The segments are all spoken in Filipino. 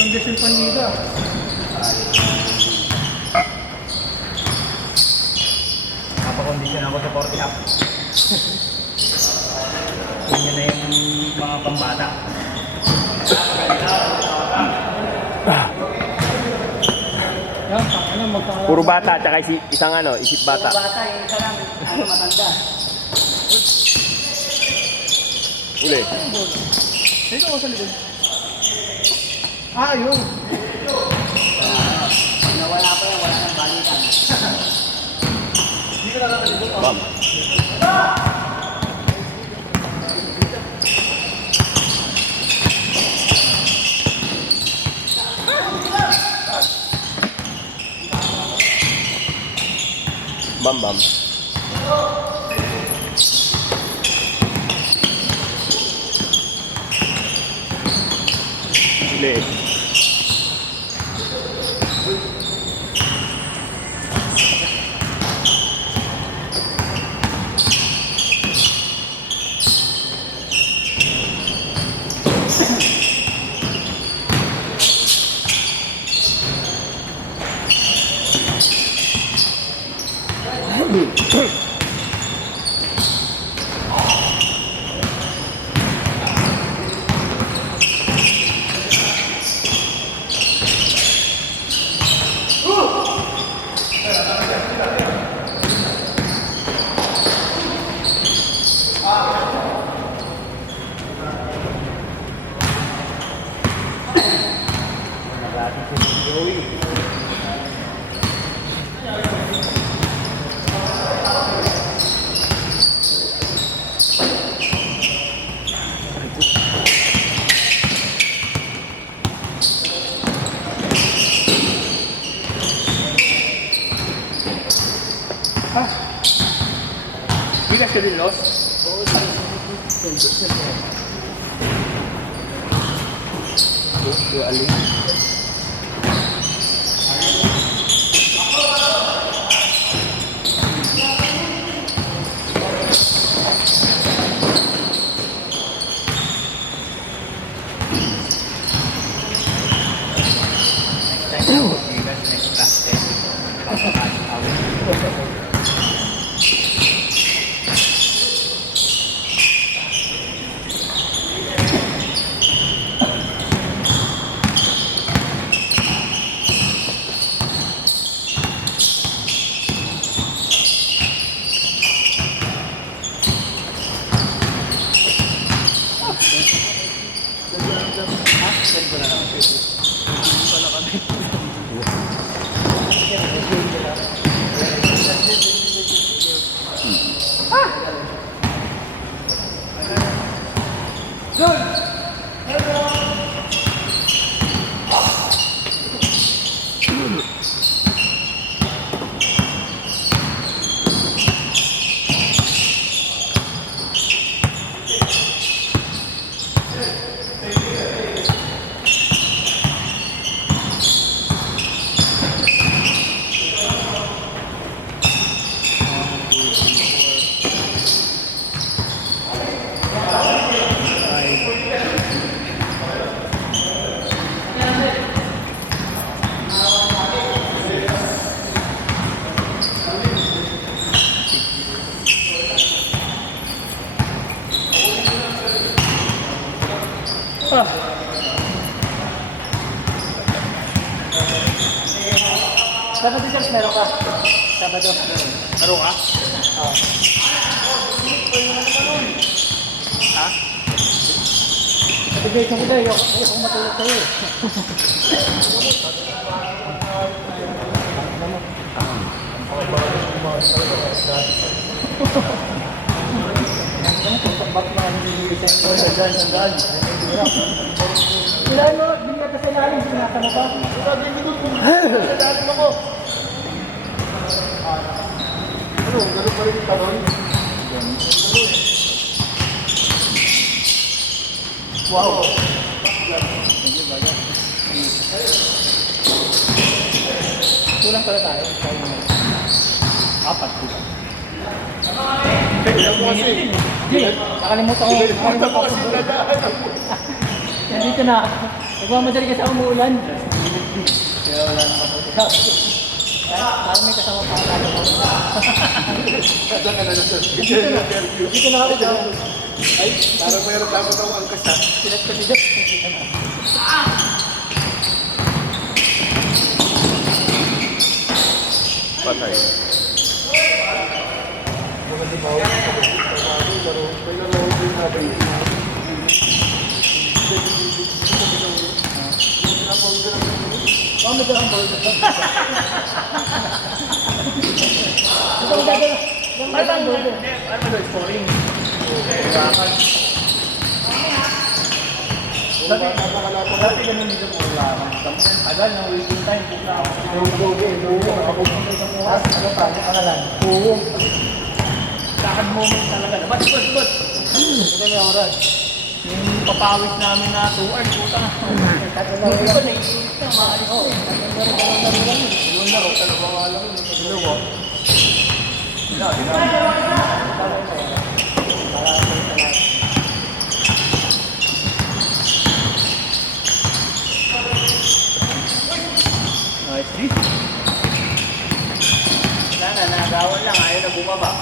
Condition pa nila. Napakondisyon ako sa 40 up. Yun na yung mga pambata. Yan, ano, magkakaroon. Puro bata, tsaka isang isip bata. Bata, yung isa lang. Matanda. Uli. Dito ako sa likod. Ah, yun. Nawala pa yan, wala nang balikan. Hindi ka nakakalikod. Bam. Bam bam. Uli. Bilas ka din, Los? Next class 10. Papakain ako. Sabado, Charles, meron ka? Sabado. Meron ka? Oo. Ha? Ibigay ko kita, ayoko matulog sa'yo eh. Ba't mga nililisan ko sa dyan, sandaan? Kailangan mo, binigyan ka sa ilalim, sinata mo pa? Sabi ko doon, kung nagdaan ako. Ano, gano'n pa rin yung talon? Wow! Kulang pala tayo. Apat ko. Hindi, nakalimutan ko. Nandito na. Nagmamadali ka sa umuulan. Kaya wala nang kaputi. Parang may kasama pa tayo. Dito na ako daw. Ay, parang mayroon dapat ako ang kasat. Silat ka dito. Patay. May laro din natin. Mami ka ang ball. Ito ang gagawin. Ay, bang ball. Ano ba scoring? Dati ganun dito po lang. Tagal na waiting time. Ano pa? Ano lang? Oo. Lakad moment talaga. Bas. Ito may oras. Yung papawis namin na 2 hours. Puta. Hindi ko naiisip na maalis ko. Dalawang laro. Dalawang alam. Dalawa. Nice hit. Wala na, nagawan lang. Ayaw na bumaba.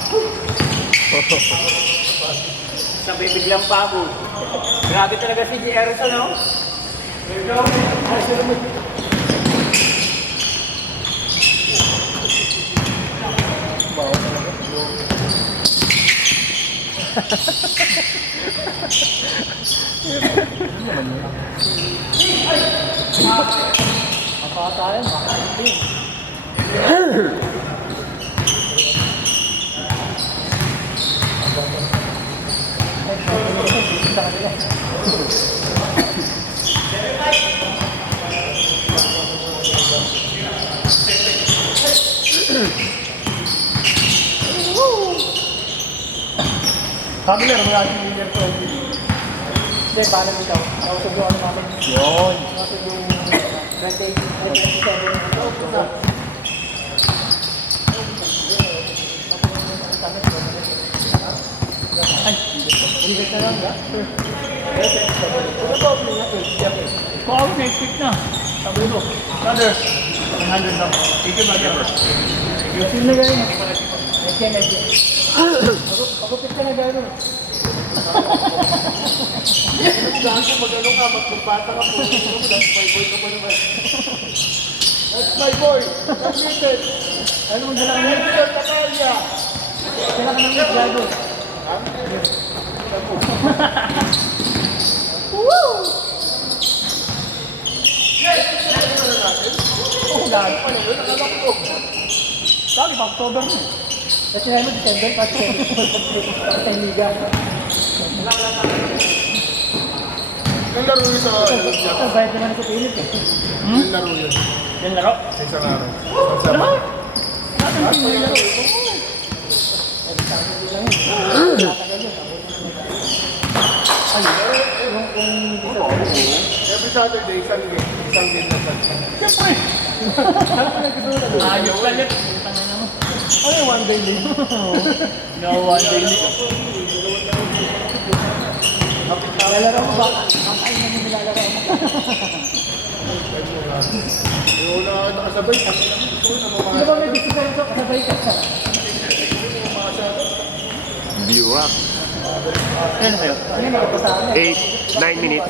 Sabi biglang pagod. Grabe talaga si Gerson, no? Makakatayan, makakatayan. Sabi na, wala si leader ko. Hindi, paano mo ikaw? Ako sa buwan namin. Yun. Ako sa buwan 27. Ay, hindi ka lang ba? Ano ba ang mga ito? Ako next week na. Sabudo. Brother, 100 lang. Thank you, brother. Sino na gano'n? Next year. Pagupit ka na gano'n. Saan ko mag-ano ka, magkumpata ka po. That's my boy ka pa naman. That's my boy. That's muted. Ano mo dala ka na? Muted, Natalia. Dala ka ng next gago. Woo! Oh, dahil pa na yun. Nakalak ko. Sabi pa, October na. Kasi na mo, December, pati sa Liga. Yung laro yun sa... Ito, bayad naman ako pilit eh. Yung laro yun. Yung laro? Sa isang araw. Ano? Natin yung laro. Ay, yung Every Saturday, isang game na sa... siyempre! Ayok ka ulit. Tangin na mo. Ano yung one day league? No, one day league. Lalaro mo ba? Ang ay namin nilalaro mo. Yung nakasabay, gusto ko na Hindi ba may gusto kayo kasabay ka? Biwak. Ano sa'yo? Ano yung nakapasama? 9 minutes.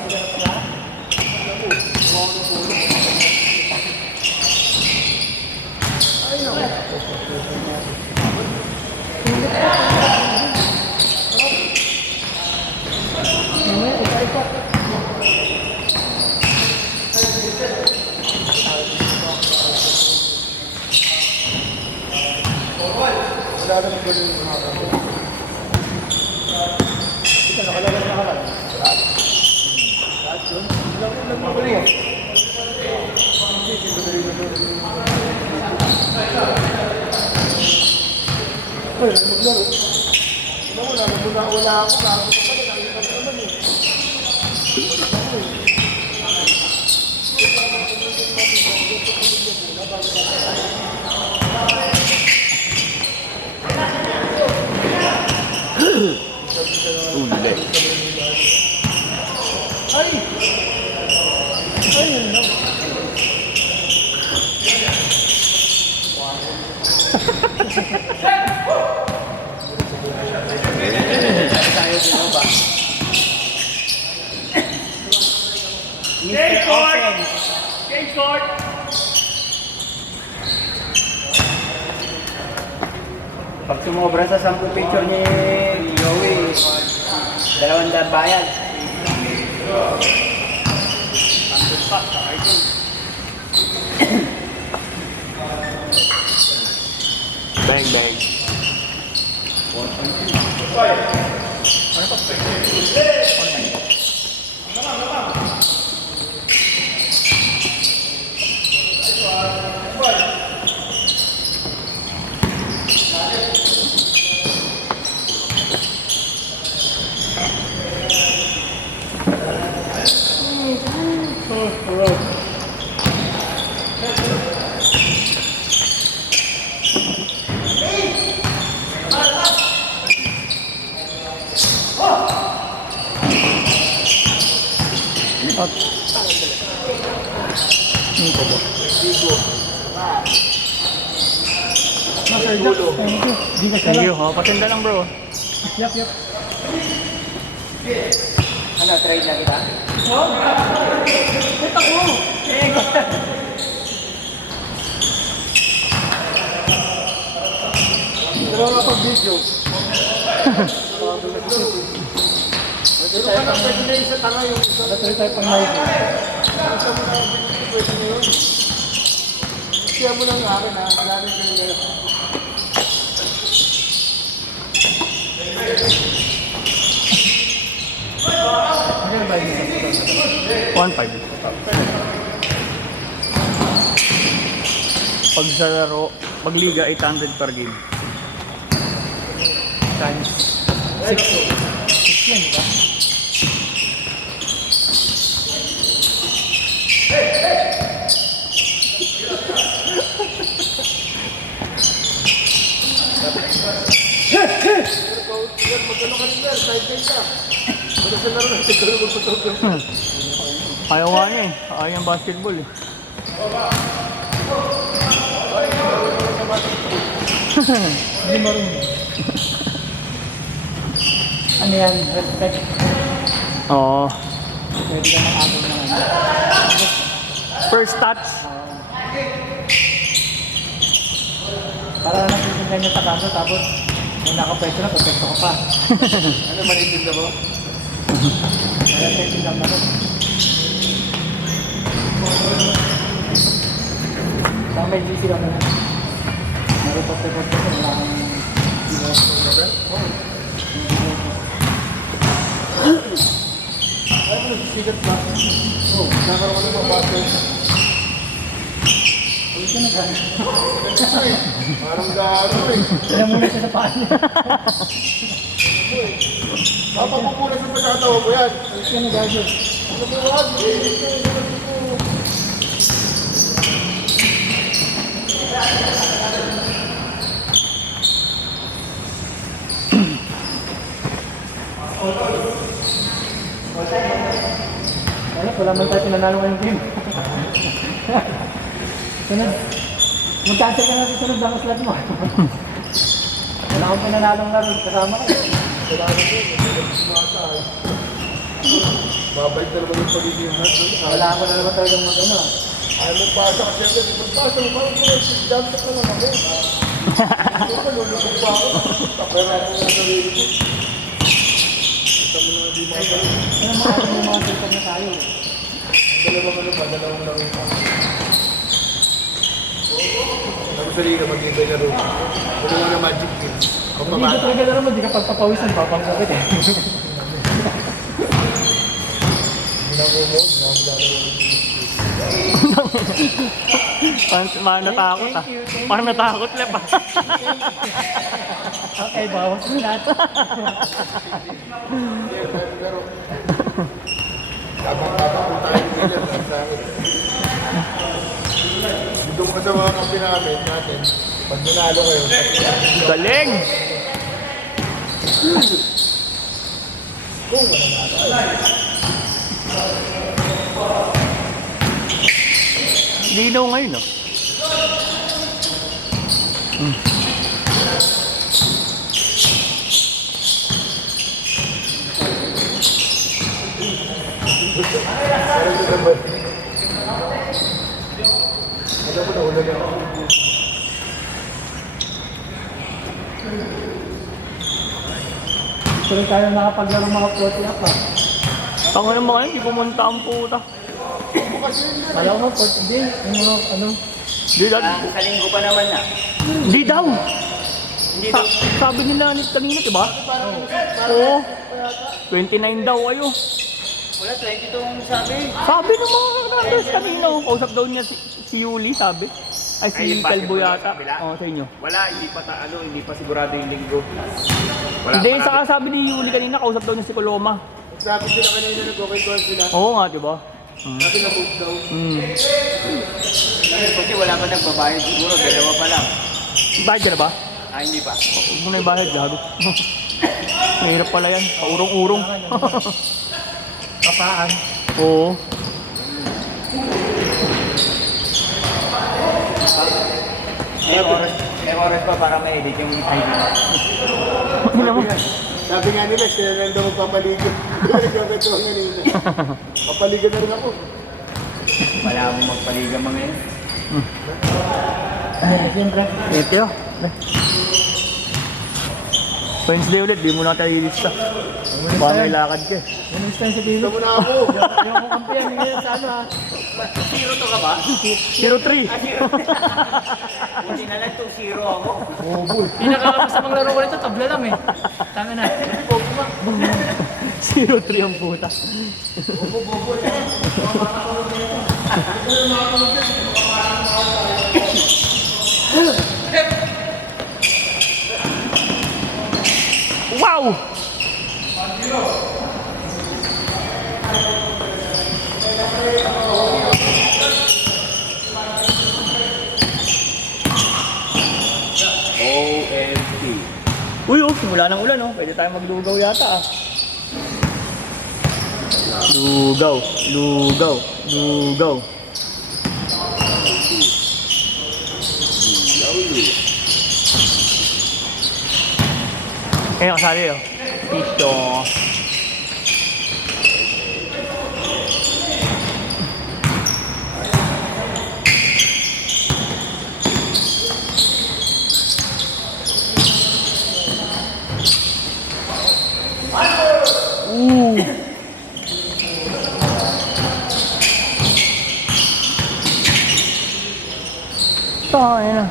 Wala naman ko yung mga kapatid. Ito, nakalala na ka. Lahat yun. Lang mabali. Ay, maglaro. Wala ako. Bago ko pala. Nakita ko naman eh. Uli. Ay! Tayo din ba? Okay, court! Okay, court! Pag sumobra sa 10 picture ni Joey, 200 bayad. Bang, bang. Thank you. Oh, patinda lang bro. Yap. Ano, trade na kita? Oo. Ito ko. Dalawa nga pag-video. Pero ka na pwede na isa tanga yung isa. Battery tayo pang live. Isa mo na yung video, pwede na yun. Kaya mo lang akin ha, malalim ka nila. Ano ba yun? 1.5. Pag sa laro, pag liga 800 per game. Times 6. 6 yan, di ba? Yan, magkano ka rin there, sideline ka. Pero sa laro natin, kaya magpatawag. Ayaw nga niya eh. Ayaw yung basketball eh. Hindi marunong. Ano yan? Respect. Oo. Pwede ka makagaw na ano. First touch. Para nakikinig niya sa kanto tapos kung nakapwesto na, perfecto ka pa. Ano, manitid na mo? Kaya setting lang naman. Saka may GC lang naman. Nag-report-report ko kung wala kang Ay, ano, sigat ba? Oo, nakaroon ka ng mga basket. ulit ka na gano'n. Parang gano'n eh. Kaya muna siya sa paan niya. Papapupunan sa pagkatawa mo yan. Ulit ka na gano'n. Ano mo wag? Ayun, wala man tayo pinanalo ngayong game. Sunod. Magkasya ka na sa sunod lang ang slot mo. Wala akong pinanalong laro. Kasama ka. Babalik na naman yung pagiging hard. Wala ako na naman talagang mag-ano. Ayaw mo pasa kasi yan. Magpasa mo parang damsak na lang ako. Ito ka, lulubog pa ako. Tapera ako nga sarili ko. Ito mo na di makagalit. Ano mga ating yung mga filter na tayo. Dalawang laro pa. Ang sarili ka mag-ibay na rin. Kung mo na magic pin. Kung Hindi ka talaga laro mo, di ka pagpapawisan, papangkapit eh. Parang natakot ah. Parang natakot lep ah. Okay, bawas mo lahat. Pero, tapang-tapang kung tayo ganyan lang sa akin. Doon ka sa mga kampi natin, pag nanalo kayo, Galing! kung wala na. linaw ngayon, no? Alam mo na, ulan na ako. Gusto rin tayo nakapaglaro mga floating up, ha? Tango naman kayo, hindi pumunta ang puta. Kala ko, hindi, ano? Hindi daw. Sa linggo pa naman na. Hindi daw. Hindi daw. Sabi nila kanina, diba? Oo. 29 daw, ayo. Wala, 22 ang sabi. Sabi ng mga nandun kanina, kausap daw niya si Yuli, sabi. Ay, si Ay, yung Calvo basketball yata. sa kabila? Oo, sa inyo. Wala, hindi pa sigurado yung linggo. Wala, Hindi, marami. saka sabi ni Yuli kanina, kausap daw niya si Coloma. Sabi sila kanina nag-okay-tuan sila. Oo nga, diba? Sabi na move daw. Kasi wala pa nagbabayad siguro, dalawa pa lang. Bayad ka na ba? Ah, hindi pa. Huwag mo na ibayad, gago. Mahirap pala yan, paurong-urong. Kapaan. Oo. May oras pa para ma-edit yung ID. Ano naman? Sabi nga nila, sila lang daw magpapaligid. Nag-okay-tuan kanina. Papaligid na rin ako. Wala akong magpaligang mga yun. Siyempre. Thank you. Wednesday ulit, di mo na tayo ilista. Baka may lakad ka eh. Minista yung si Tino. Ito muna ako. Yung ako kampiyan, ngayon sa ano ha? Zero to ka ba? 0-3. Hindi na lang 2-0 ako. Pinakakasamang laro ko nito, tabla lang eh. Tama na. 0-3 ang puta. Wow! OMT. Uy, oh, simula ng ulan, oh. Pwede tayo maglugaw yata, ah. Lugaw, lugaw, lugaw. Eh, kasali, oh. Ito. Tayo na.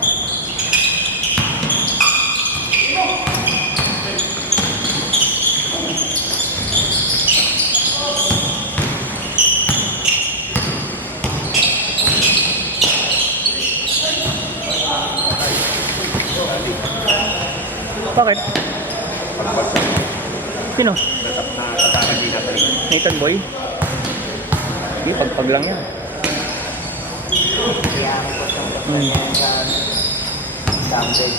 Bakit? Sino? Nathan Boy? Hindi, pagpag lang yan. Someday.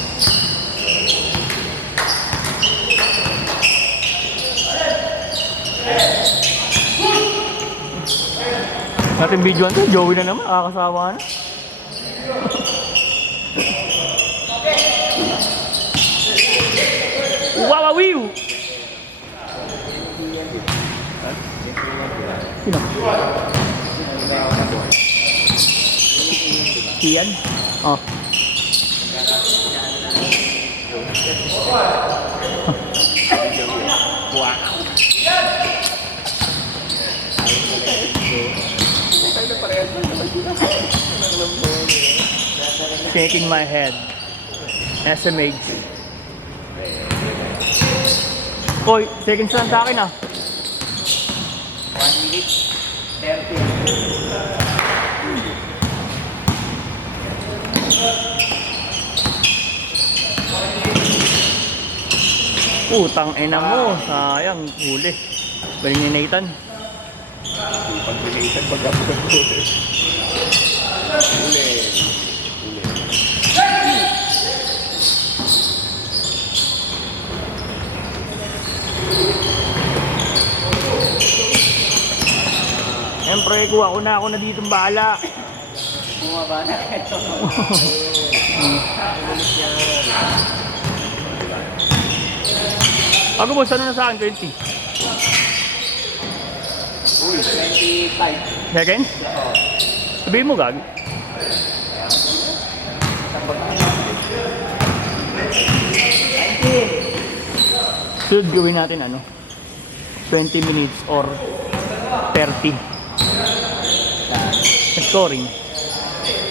Natin videoan to, Joey na naman, nakakasawa na. Wawawiw! Sino? Ian? Oh. Shaking my head. SMH. Koy, seconds lang sa akin ah. 1 minute 30. Putang ina mo, sayang, huli. Galing ni Nathan. Pag-related, pag-upload. Uli. Siyempre, kuha ko na dito bahala. Bumaba na. Ito. Ako boss, ano na sa akin? 20 Uy, 25. seconds? Sabihin mo gag. Sunod gawin natin ano? 20 minutes or 30. Scoring.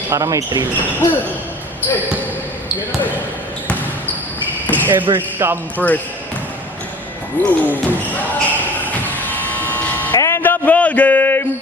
Para may thrill. Whichever come first. End of goal game!